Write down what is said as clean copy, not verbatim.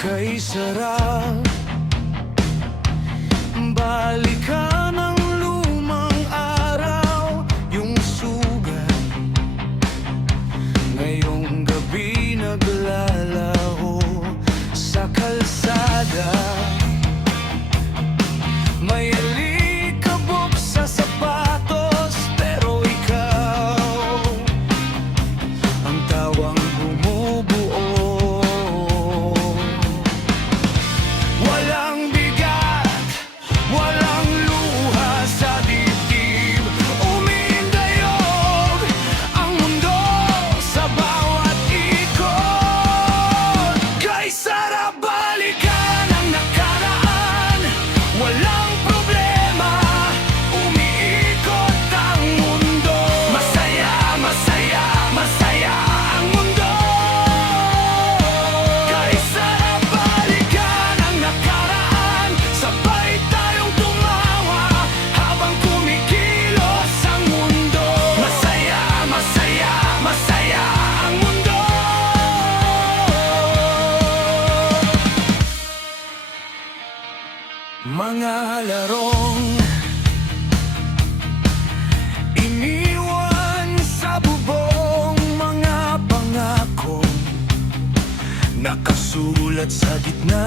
Kay sarap balikan ang lumang araw, yung sugat ngayong gabi naglalaho sa kalsada. May alikabok sa sapatos, pero ikaw ang tawang bumubuo. Walang bigat, walang luha sa dibdib, umindayog ang mundo sa bawat ikot. Kay sarap balikan ang nakaraan, walang problema, umiikot ang mundo. Masaya, masaya, masaya ang mundo. Kay sarap balikan ang nakaraan, sabay tayong tumawa habang kumikilos ang mundo. Masaya, masaya, masaya ang mundo. Mga larong iniwan sa bubong, mga pangako nakasulat sa gitna